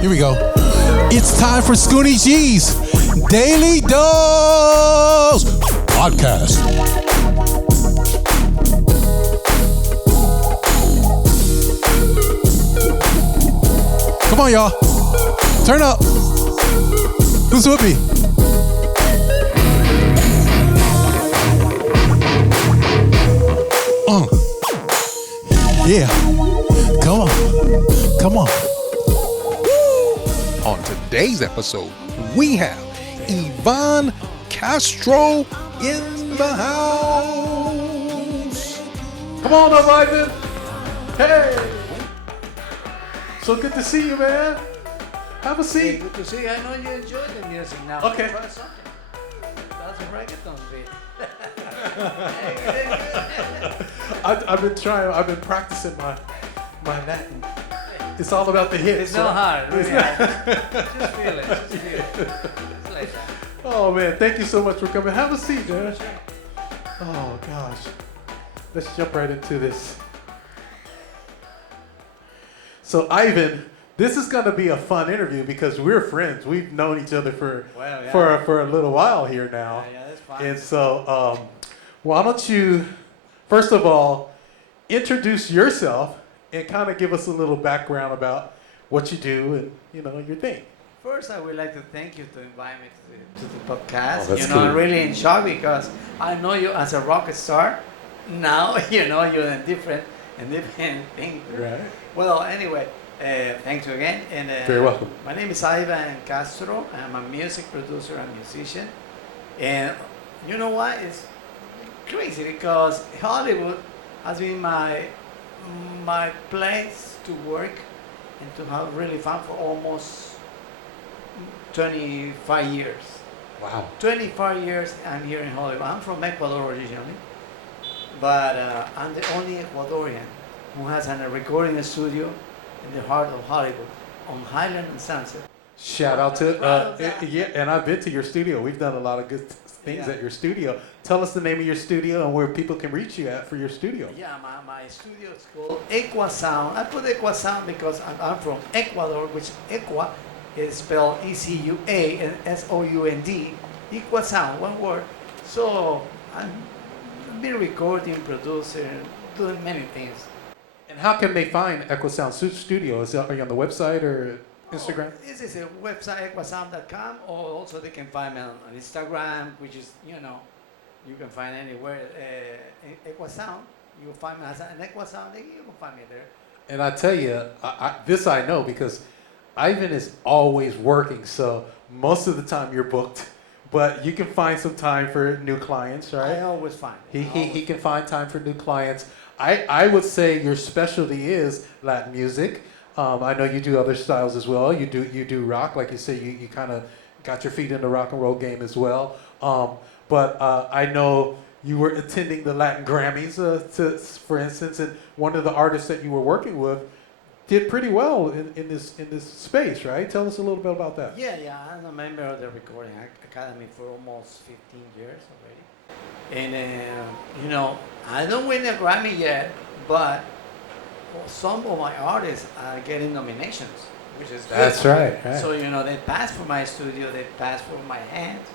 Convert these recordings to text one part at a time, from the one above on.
Here we go. It's time for Scoonie G's Daily Dose Podcast. Come on, y'all. Turn up. Who's with me? Yeah. Come on. Come on. On today's episode, we have Ivan Castro in the house. Come on up, Ivan. Hey. So good to see you, man. Have a seat. Hey, good to see you. I know you enjoy the music now. Okay. Try something. That's a reggaeton beat. I've been practicing my Latin. It's all about the hits. It's not hard. Really hard. Just feel it. Just like that. Oh man, thank you so much for coming. Have a seat, man. Sure. Oh gosh. Let's jump right into this. So Ivan, this is gonna be a fun interview because we're friends. We've known each other for a little while here now. Yeah, that's fine. And so why don't you first of all introduce yourself and kind of give us a little background about what you do and your thing. First, I would like to thank you to invite me to the podcast. Oh, that's I really enjoy because I know you as a rock star. Now you're in different thing. Right. Well, anyway, thanks you again. And Very welcome. My name is Ivan Castro. I'm a music producer and musician. And you know what? It's crazy because Hollywood has been my place to work and to have really fun for almost 25 years. Wow. 25 years I'm here in Hollywood. I'm from Ecuador originally, but I'm the only Ecuadorian who has a recording studio in the heart of Hollywood on Highland and Sunset. Shout out to and I've been to your studio. We've done a lot of good things at your studio. Tell us the name of your studio and where people can reach you at for your studio. Yeah, my studio is called Ecuasound. I put Ecuasound because I'm from Ecuador, which Equa is spelled E-C-U-A and S-O-U-N-D. Ecuasound, one word. So I've been recording, producing, doing many things. And how can they find Ecuasound Studios? Are you on the website or Instagram? This is a website, ecuasound.com, or also they can find me on Instagram, which is, you can find anywhere. Ecuasound, you can find me as an Ecuasound, you can find me there. And I tell you, this I know because Ivan is always working, so most of the time you're booked, but you can find some time for new clients, right? I always find. He can find time for new clients. I would say your specialty is Latin music. I know you do other styles as well. You do rock, like you say. You kind of got your feet in the rock and roll game as well. But I know you were attending the Latin Grammys, for instance, and one of the artists that you were working with did pretty well in this space, right? Tell us a little bit about that. Yeah. I'm a member of the Recording Academy for almost 15 years already. And I don't win a Grammy yet, but some of my artists are getting nominations, which is good. That's right. So they pass for my studio, they pass for my hands.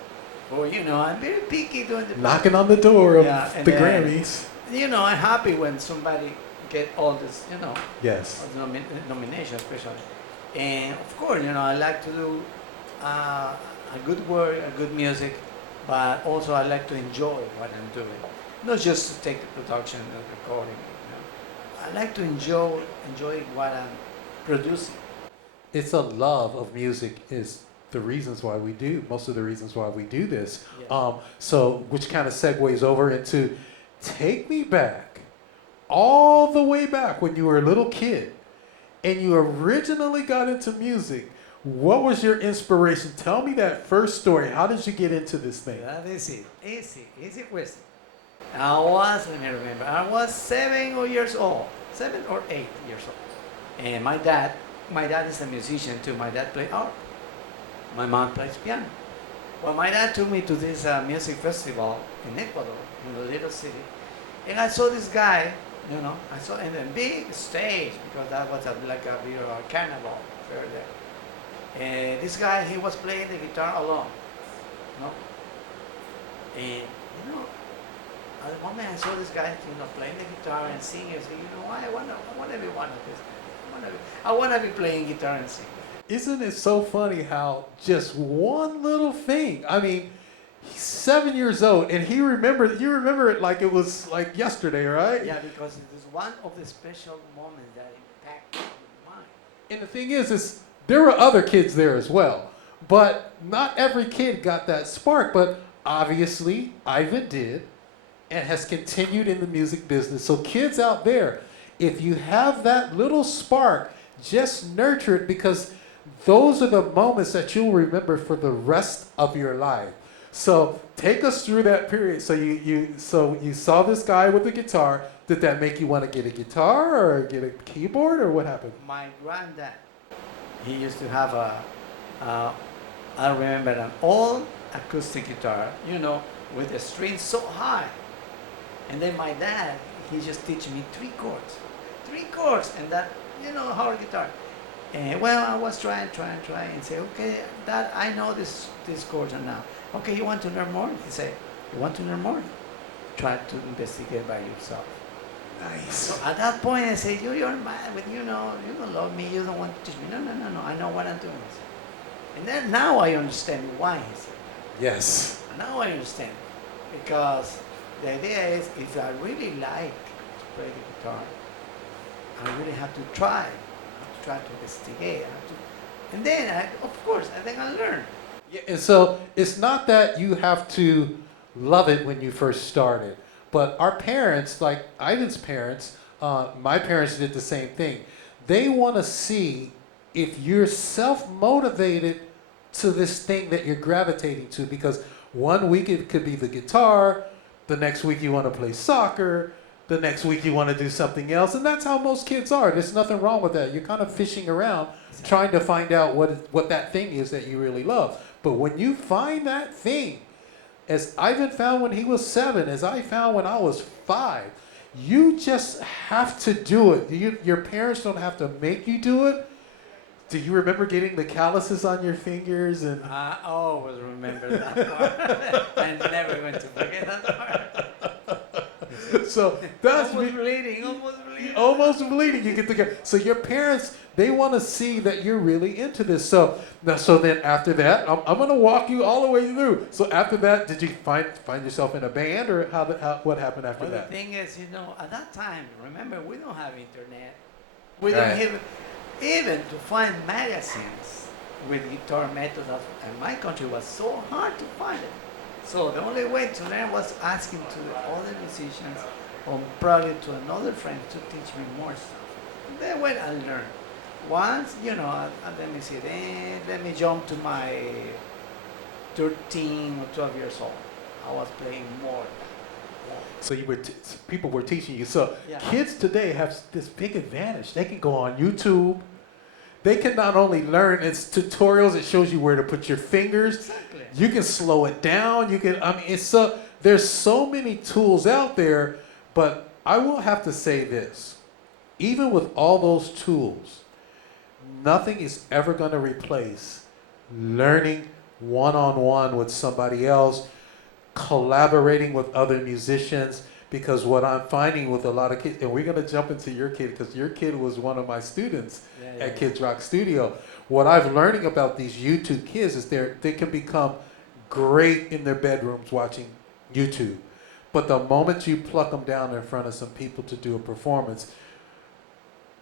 Or I'm very picky doing the knocking on the door of the Grammys. I'm happy when somebody get all this, Yes. nominations especially. And of course, I like to do a good work, a good music, but also I like to enjoy what I'm doing, not just to take the production and recording. I like to enjoy what I'm producing. It's a love of music is the reasons why we do, most of the reasons why we do this. Yes. So which kind of segues over into take me back, all the way back when you were a little kid and you originally got into music. What was your inspiration? Tell me that first story. How did you get into this thing? That is it. Easy question. Let me remember, I was 7 or 8 years old. And my dad is a musician too. My dad plays harp. My mom plays piano. Well, my dad took me to this music festival in Ecuador, in a little city. And I saw this guy, I saw in a big stage, because that was like a carnival fair there. This guy, he was playing the guitar alone. No? And, at the moment I saw this guy, playing the guitar and singing, I said, I want to be one of this. I want to be playing guitar and singing. Isn't it so funny how just one little thing, I mean, he's 7 years old and you remember it like it was like yesterday, right? Yeah, because it is one of the special moments that impact my mind. And the thing is there were other kids there as well, but not every kid got that spark, but obviously Ivan did and has continued in the music business. So kids out there, if you have that little spark, just nurture it, because those are the moments that you'll remember for the rest of your life. So take us through that period. So you saw this guy with the guitar. Did that make you want to get a guitar or get a keyboard, or what happened? My granddad, he used to have I remember an old acoustic guitar, with the strings so high. And then my dad, he just teach me three chords, and that, hard guitar. And well, I was trying, and say, okay, Dad, I know these chords now. Okay, you want to learn more? He said, you want to learn more? Try to investigate by yourself. Nice. So at that point, I said, you're mad, but you don't love me, you don't want to teach me. No, I know what I'm doing. And then now I understand why he said that. Yes. Now I understand. Because the idea is, if I really like to play the guitar, I really have to try to investigate. And then, I learn. Yeah, and so it's not that you have to love it when you first started, but our parents, like Ivan's parents, my parents did the same thing. They want to see if you're self-motivated to this thing that you're gravitating to, because one week it could be the guitar, the next week you want to play soccer, the next week you want to do something else, and that's how most kids are. There's nothing wrong with that. You're kind of fishing around, trying to find out what that thing is that you really love. But when you find that thing, as Ivan found when he was 7, as I found when I was 5, you just have to do it. Your parents don't have to make you do it. Do you remember getting the calluses on your fingers? And I always remember that part. I'm never going to forget that part. So that's almost bleeding. Almost bleeding. You get the so your parents, they want to see that you're really into this. So then after that, I'm going to walk you all the way through. So after that, did you find yourself in a band, or what happened after that? The thing is, at that time, remember, we don't have internet. We don't have even to find magazines with guitar methods. In my country, was so hard to find it. So the only way to learn was asking to the other musicians, or probably to another friend, to teach me more stuff. Then when I learned, once, let me see, then let me jump to my 13 or 12 years old. I was playing more. So people were teaching you. So Yeah. Kids today have this big advantage. They can go on YouTube. They can not only learn, it's tutorials. It shows you where to put your fingers. Exactly. You can slow it down. There's so many tools out there, but I will have to say this. Even with all those tools, nothing is ever going to replace learning one-on-one with somebody else, collaborating with other musicians, because what I'm finding with a lot of kids, and we're going to jump into your kid, because your kid was one of my students at Kids Rock Studio. What I'm learning about these YouTube kids is they can become great in their bedrooms watching YouTube. But the moment you pluck them down in front of some people to do a performance,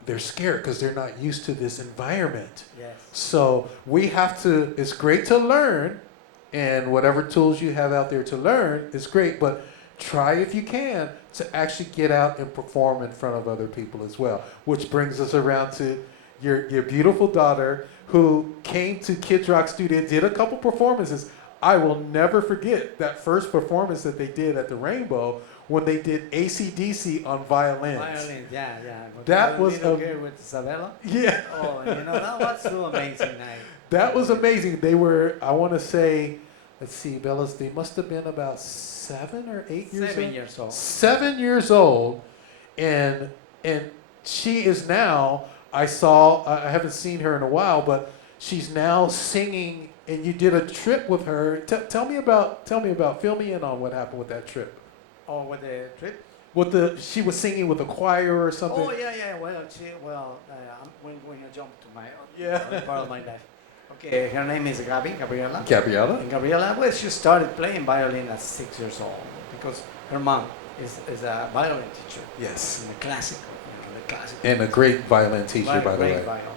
they're scared because they're not used to this environment. Yes. So we have to, it's great to learn, and whatever tools you have out there to learn is great, but try, if you can, to actually get out and perform in front of other people as well. Which brings us around to your beautiful daughter, who came to Kids Rock Studio, did a couple performances. I will never forget that first performance that they did at the Rainbow, when they did AC/DC on violins. Violins, yeah. That was a girl with Isabella. Yeah. Oh, that was so amazing night. That was amazing. They were, I want to say, let's see, Bella's, they must have been about 7 or 8 years old. 7 years old. 7 years old, and she is now, I haven't seen her in a while, but she's now singing, and you did a trip with her. Tell me about, fill me in on what happened with that trip. Oh, with the trip? She was singing with a choir or something. Oh yeah. When I jump to my part of my life. Okay, her name is Gabriela. Gabriela. And Gabriela, well, she started playing violin at 6 years old because her mom is a violin teacher. Yes. In the classical, the classical. And a great violin teacher, by the way. Great violin.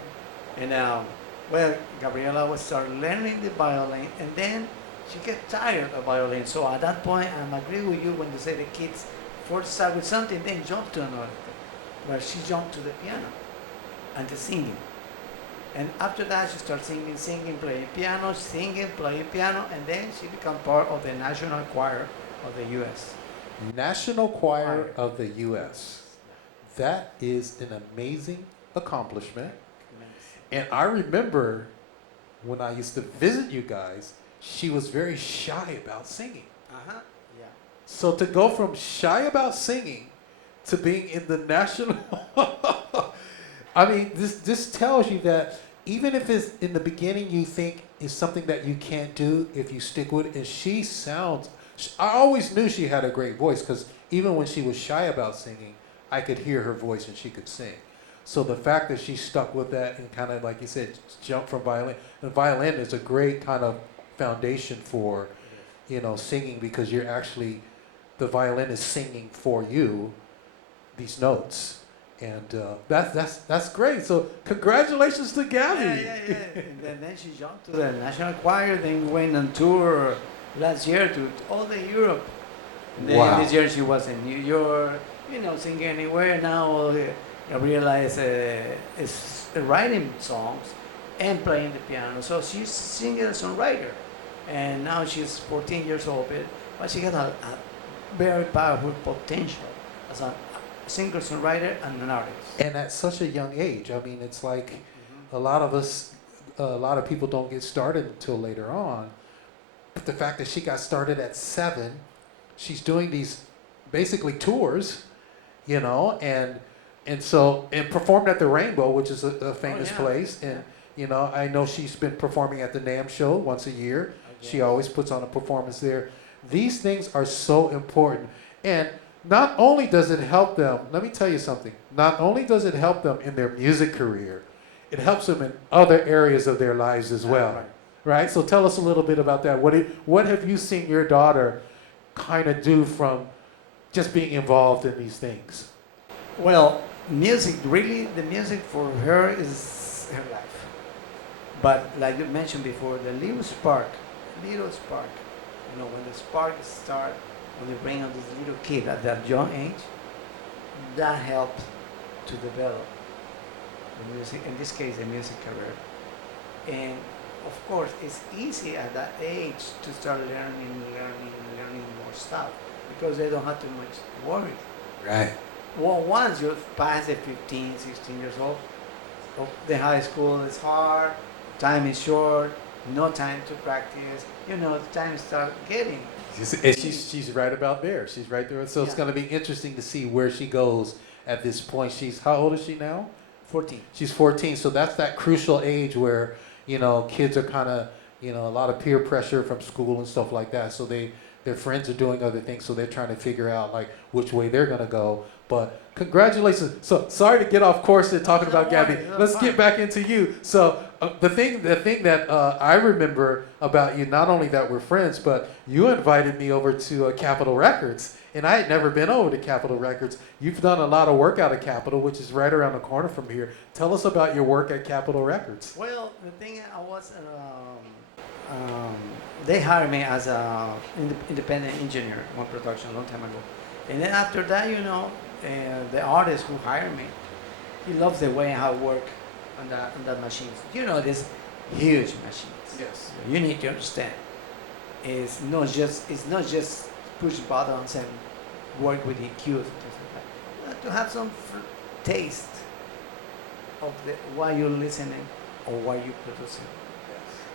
And well, Gabriela was started learning the violin, and then she get tired of violin. So at that point, I'm agree with you when you say the kids first start with something, then jump to another thing. Where she jumped to the piano and the singing. And after that, she started singing, playing piano, playing piano, and then she became part of the National Choir of the U.S. National Choir of the U.S. That is an amazing accomplishment. And I remember when I used to visit you guys, she was very shy about singing. Uh-huh. Yeah. So to go from shy about singing to being in the national, I mean, this tells you that even if it's in the beginning you think is something that you can't do, if you stick with it, and she sounds, I always knew she had a great voice because even when she was shy about singing, I could hear her voice and she could sing. So the fact that she stuck with that and kind of, like you said, jumped from violin, and violin is a great kind of foundation for, singing, because you're actually, the violin is singing for you these notes. And that's great. So congratulations to Gabby. Yeah. And then she jumped to the National Choir, then went on tour last year to all the Europe. And then this year she was in New York, singing anywhere. Now Gabriela is writing songs and playing the piano. So she's singer and songwriter. And now she's 14 years old, but she has a very powerful potential as a singer-songwriter and an artist. And at such a young age, I mean, it's like a lot of people don't get started until later on. But the fact that she got started at 7, she's doing these basically tours, and performed at the Rainbow, which is a famous place. And, I know she's been performing at the NAMM show once a year. She always puts on a performance there. These things are so important. And not only does it help them, let me tell you something, not only does it help them in their music career, it helps them in other areas of their lives as well, right? So tell us a little bit about that. What have you seen your daughter kind of do from just being involved in these things? Well, the music for her is her life. But like you mentioned before, the little spark, when the spark starts, when you bring up this little kid at that young age, that helps to develop the music, in this case, the music career. And of course, it's easy at that age to start learning more stuff because they don't have too much worry. Right. Well, once you pass the 15, 16 years old, the high school is hard, time is short, no time to practice, the time starts getting. And she's right about there. She's right there. So it's going to be interesting to see where she goes at this point. How old is she now? 14. She's 14. So that's that crucial age where, kids are kind of, a lot of peer pressure from school and stuff like that. So their friends are doing other things. So they're trying to figure out like which way they're going to go. But congratulations. So sorry to get off course and talking about Gabby. Let's get back into you. So the thing that I remember about you, not only that we're friends, but you invited me over to Capitol Records, and I had never been over to Capitol Records. You've done a lot of work out of Capitol, which is right around the corner from here. Tell us about your work at Capitol Records. Well, the thing I was, they hired me as an independent engineer on production a long time ago, and then after that, the artist who hired me, he loves the way I work on that machines. These huge machines. Yes. You need to understand. It's not just push buttons and work with EQs and things like that. You have to have some taste of why you're listening or why you're producing.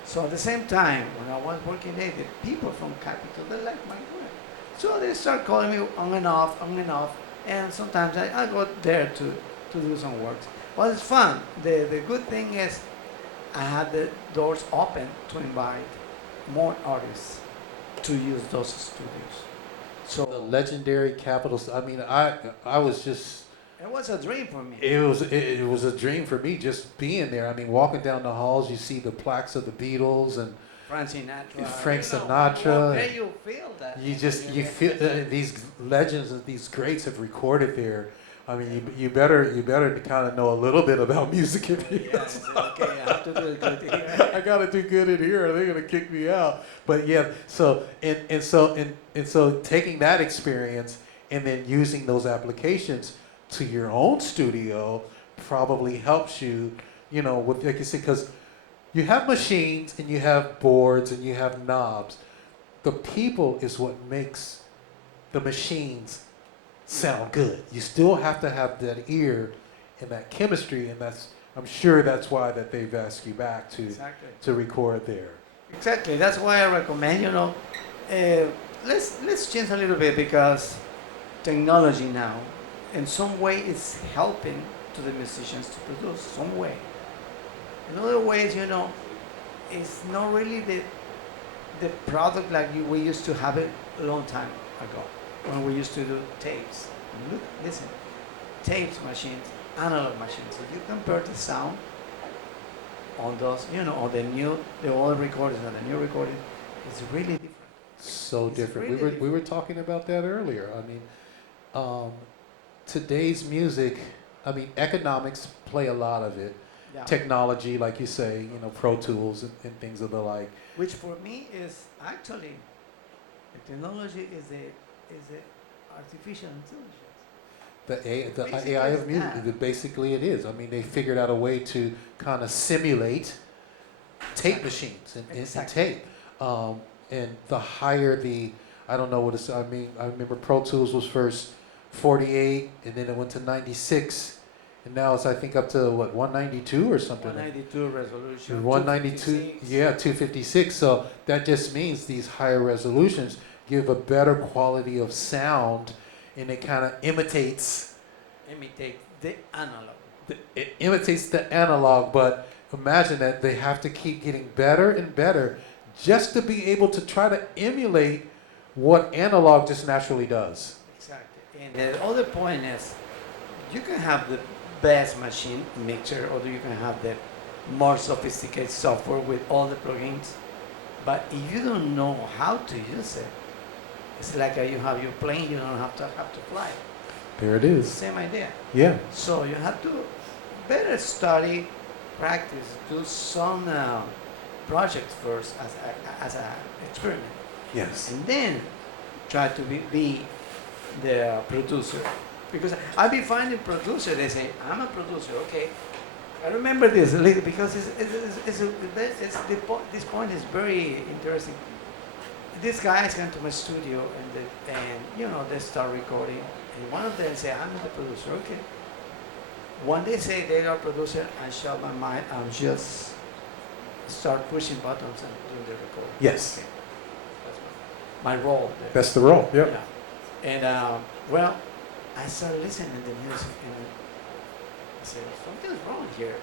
So at the same time, when I was working there, the people from Capitol, they like my work. So they start calling me on and off, and sometimes I go there to do some work. Well, it's fun. The good thing is I had the doors open to invite more artists to use those studios. So The legendary Capitol. I mean, I was just. it was a dream for me. It was a dream for me just being there. I mean, walking down the halls, you see the plaques of the Beatles and Frank Sinatra. Frank You know, Sinatra. where you feel that. You feel these legends and these greats have recorded there. I mean, you better kind of know a little bit about music if you. Yeah, okay, I have to do good here. I gotta do good in here, or they're gonna kick me out. But yeah, so so taking that experience and then using those applications to your own studio probably helps you, you know, with, like you said, because you have machines and you have boards and you have knobs. The people is what makes the machines sound good. You still have to have that ear and that chemistry, and I'm sure that's why that they've asked you back to record there. Exactly. That's why I recommend, let's change a little bit, because technology now, in some way, is helping to the musicians to produce some way. In other ways, it's not really the product like we used to have it a long time ago, when we used to do tapes. Look, listen, tapes machines, analog machines. If you compare the sound on those, on the old recordings and the new recording, it's really different. So It's different. really We were talking about that earlier. I mean, today's music, I mean, economics play a lot of it. Yeah. Technology, like you say, Pro Tools and things of the like. Which for me is actually, the technology is a artificial intelligence. The Basically AI it's of music, that. basically it is. I mean, they figured out a way to kind of simulate tape machines and Exactly. tape. And the higher I don't know what it's, I mean, I remember Pro Tools was first 48, and then it went to 96, and now it's, I think, up to, 192 or something? 192 resolution. 192, 256. yeah, 256. So that just means these higher resolutions give a better quality of sound, and it kind of imitates Imitate the analog. it imitates the analog. But imagine that they have to keep getting better and better just to be able to try to emulate what analog just naturally does. Exactly. And the other point is, you can have the best machine mixer, or you can have the more sophisticated software with all the plugins, but if you don't know how to use it, it's like you have your plane, you don't have to fly. There it is. Same idea. Yeah. So you have to better study, practice, do some projects first as an experiment, Yes. and then try to be the producer. Because I've been finding producers, they say, I'm a producer, okay. I remember this a little, because this point is very interesting. These guys come to my studio and they start recording, and one of them say, I'm the producer, okay. When they say they are producer, I shut my mind, I'm just start pushing buttons and doing the recording. Yes. Okay. That's my role there. That's the role. Yep. Yeah. And well, I started listening to the music, and I said, something's wrong here.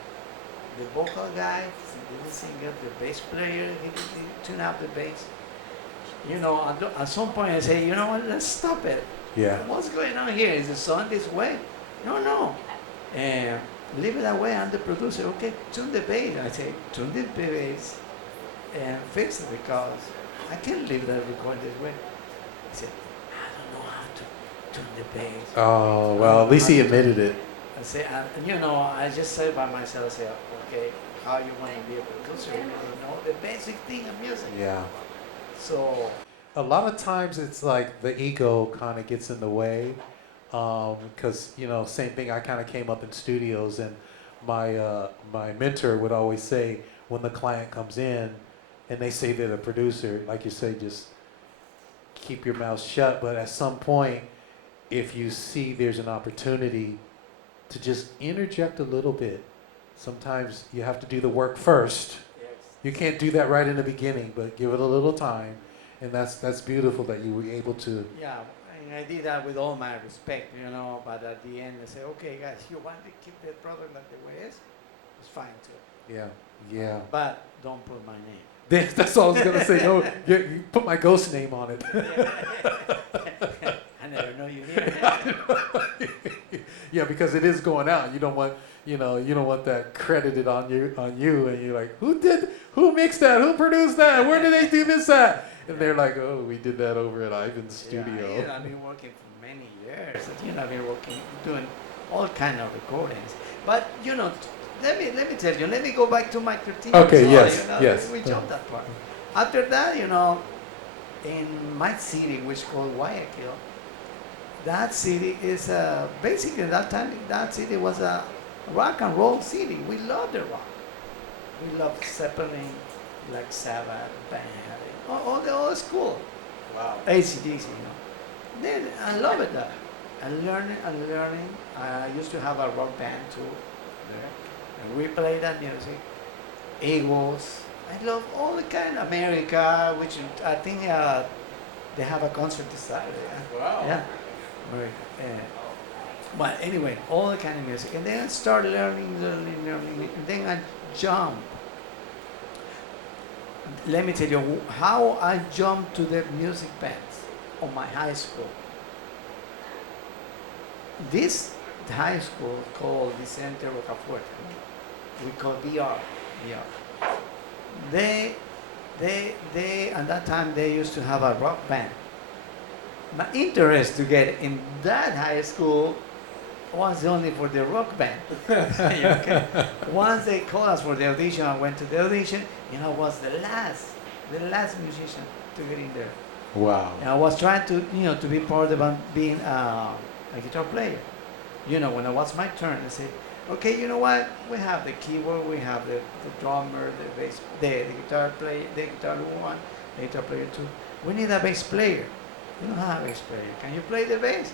The vocal guy didn't sing up, the bass player, he didn't tune out the bass. At some point I say, you know what, let's stop it. Yeah. What's going on here? Is the sound this way? No. And leave it that way, I'm the producer. Okay, tune the bass. I say, tune the bass and fix it, because I can't leave that record this way. He said, I don't know how to tune the bass. Oh, well, at least he admitted it. I say, I just say by myself, I say, okay, how you want to be a producer? You know the basic thing of music. Yeah. So A lot of times it's like the ego kind of gets in the way, because same thing. I kind of came up in studios, and my mentor would always say, when the client comes in and they say they're the producer, like you say, just keep your mouth shut. But at some point, if you see there's an opportunity to just interject a little bit, sometimes you have to do the work first. yes. You can't do that right in the beginning, but give it a little time, and that's beautiful that you were able to. Yeah, and I did that with all my respect, but at the end I say, okay guys, you want to keep the product like the way it is, it's fine too. Yeah. Yeah. but don't put my name. That's all I was gonna say. No, you put my ghost name on it. I never know you hear it. Yeah, because it is going out. You don't want, you don't want that credited on you, and you're like, who mixed that? Who produced that? Where did they do this at? And they're like, oh, we did that over at Ivan's studio. Yeah, I've been working for many years. I've been doing all kind of recordings. But let me tell you. Let me go back to my 13. Okay. So, Yes. We jumped that part. After that, in my city, which is called Guayaquil, that city is basically at that time. That city was a rock and roll city. We loved the rock. We loved Zeppelin, Black Sabbath, Van Halen, all the old school. Wow. AC/DC, Then I love it. I'm learning. I used to have a rock band too there, and we played that music. Eagles. I love all the kind of America, which I think they have a concert this Saturday. Wow. Yeah. Right. But anyway, all the kind of music, and then I started learning, and then I jumped. Let me tell you how I jumped to the music bands of my high school. This high school called Vicente Rocafuerte, we call VR. They at that time they used to have a rock band. My interest to get in that high school was only for the rock band. Okay. Once they called us for the audition, I went to the audition, and I was the last musician to get in there. Wow. And I was trying to, to be part of the band, being a guitar player. When it was my turn, I said, okay, you know what? We have the keyboard, we have the drummer, the bass, the guitar player, the guitar one, the guitar player two. We need a bass player. You don't have a bass player. Can you play the bass?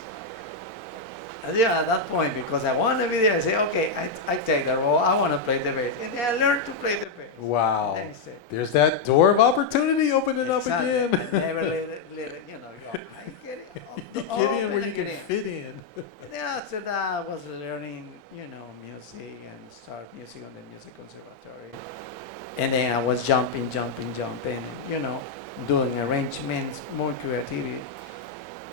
And at that point, because I want to be there, I say, okay, I take that role. I want to play the bass. And then I learned to play the bass. Wow. And then There's that door of opportunity opening up again. I never let it, go. I get it. Get in where you can fit in. And then after that, I was learning, music and start music on the music conservatory. And then I was jumping, doing arrangements, more creativity.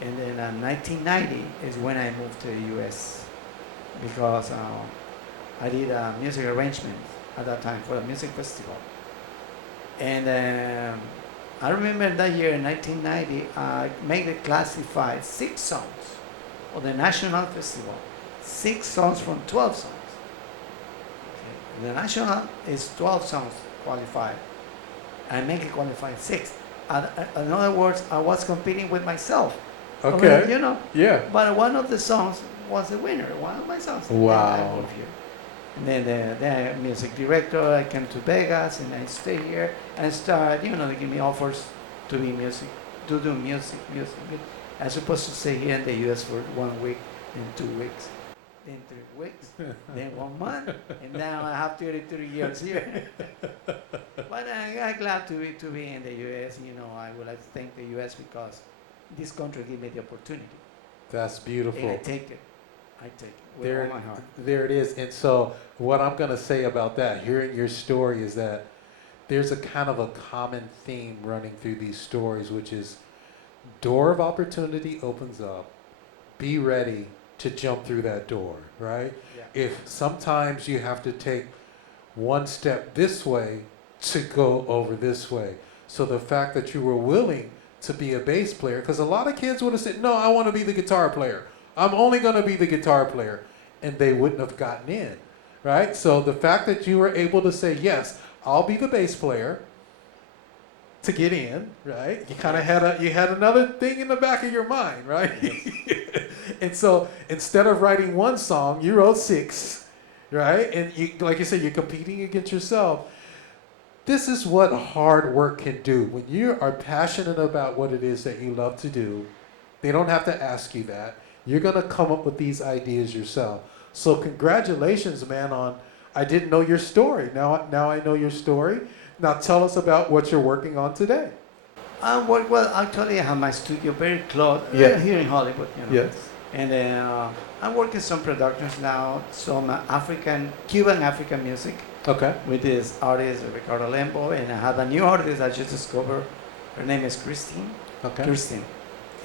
And then in 1990 is when I moved to the U.S. because I did music arrangements at that time for a music festival. And I remember that year in 1990, I made it classified 6 songs of the national festival. 6 songs from 12 songs. Okay. The national is 12 songs qualified. I make it qualified 6. In other words, I was competing with myself. Okay. Yeah. But one of the songs was the winner. One of my songs. Wow. And then the music director, I came to Vegas and I stayed here and started, they give me offers to do music. I was supposed to stay here in the U.S. for 1 week, then 2 weeks, then 3 weeks, then 1 month, and now I have 33 years here. But I'm glad to be in the U.S. I would like to thank the U.S. because this country gave me the opportunity. That's beautiful. And I take it with all my heart. There it is. And so what I'm going to say about that, hearing your story, is that there's a kind of a common theme running through these stories, which is door of opportunity opens up. Be ready to jump through that door, right? Yeah. If sometimes you have to take one step this way to go over this way. So the fact that you were willing to be a bass player, because a lot of kids would have said, no, I want to be the guitar player. I'm only going to be the guitar player. And they wouldn't have gotten in, right? So the fact that you were able to say, yes, I'll be the bass player to get in, right? You kind of had another thing in the back of your mind, right? Yes. And so instead of writing 1 song, you wrote 6, right? And you, like you said, you're competing against yourself. This is what hard work can do. When you are passionate about what it is that you love to do, they don't have to ask you that. You're going to come up with these ideas yourself. So congratulations, man, on I didn't know your story. Now I know your story. Now tell us about what you're working on today. Well, actually, I have my studio very close here in Hollywood. Yes. And I'm working some productions now, some Cuban African music. Okay. with this artist Ricardo Lembo, and I have a new artist I just discovered. Her name is Christine. Okay. Christine,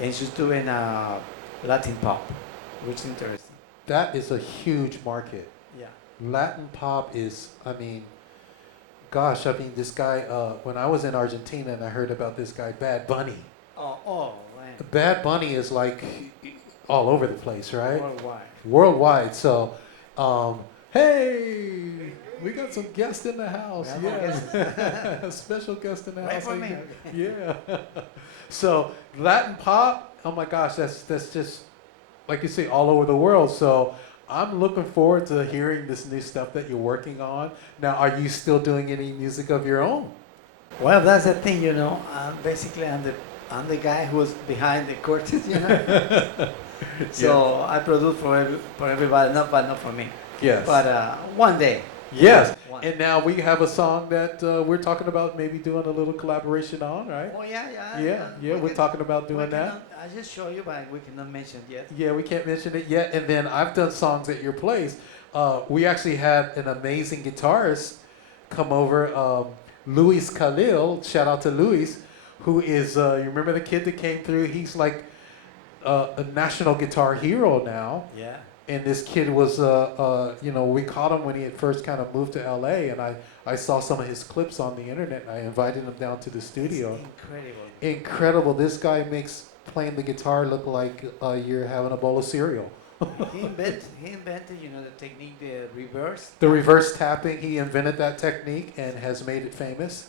and she's doing Latin pop, which is interesting. That is a huge market. Yeah. Latin pop is, I mean, gosh, I mean, this guy, when I was in Argentina and I heard about this guy, Bad Bunny. Oh, man. Bad Bunny is like all over the place, right? Worldwide. Worldwide. So, hey, we got some guests in the house. We have Yeah. A special guest in the Wait house. for me. Yeah. So, Latin pop, oh my gosh, that's just, like you say, all over the world. So, I'm looking forward to hearing this new stuff that you're working on. Now, are you still doing any music of your own? Well, that's the thing, you know. Basically, I'm the guy who's behind the curtains, you know. So I produce for everybody, but not for me. Yes. But one day. Yes. One. And now we have a song that we're talking about maybe doing a little collaboration on, right? Oh yeah. Yeah, we're talking about doing that. I just show you, but we cannot mention it yet. Yeah, we can't mention it yet. And then I've done songs at your place. We actually had an amazing guitarist come over, Luis Khalil. Shout out to Luis, who is, you remember the kid that came through? He's like a national guitar hero now. Yeah. And this kid was, we caught him when he had first kind of moved to LA, and I saw some of his clips on the internet, and I invited him down to the studio. It's incredible. Incredible. This guy makes playing the guitar look like you're having a bowl of cereal. He invented, you know, the technique, the reverse. The reverse tapping, he invented that technique and has made it famous.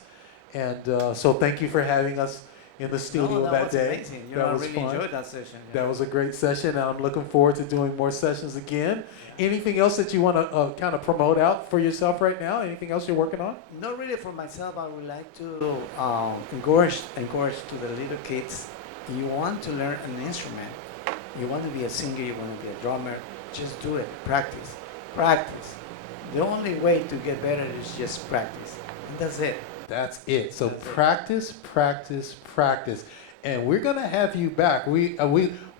And so thank you for having us in the studio that that was day. amazing. You That know, I was really fun. enjoyed that session. That was a great session, and I'm looking forward to doing more sessions again. Yeah. Anything else that you want to kind of promote out for yourself right now? Anything else you're working on? Not really for myself. I would like to encourage to the little kids. You want to learn an instrument. You want to be a singer. You want to be a drummer. Just do it. Practice. The only way to get better is just practice. And that's it. That's it. So That's it. practice. And we're going to have you back. We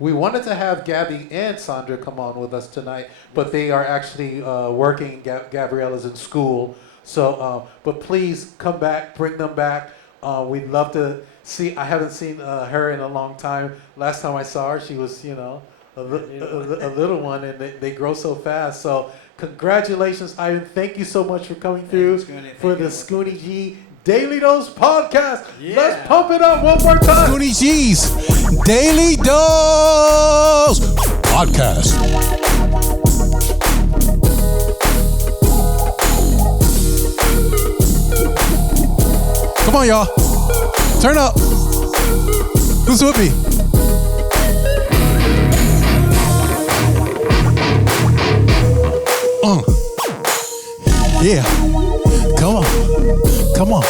wanted to have Gabby and Sandra come on with us tonight, but they are actually working. Gabriella's in school. So, but please come back, bring them back. We'd love to see. I haven't seen her in a long time. Last time I saw her, she was, a little one, and they grow so fast. So congratulations, Ivan. Thank you so much for coming through for the Scoonie G Daily Dose podcast. Yeah. Let's pump it up one more time. Scoonie G's Daily Dose podcast. Come on, y'all. Turn up. Who's with me? Yeah. Come on.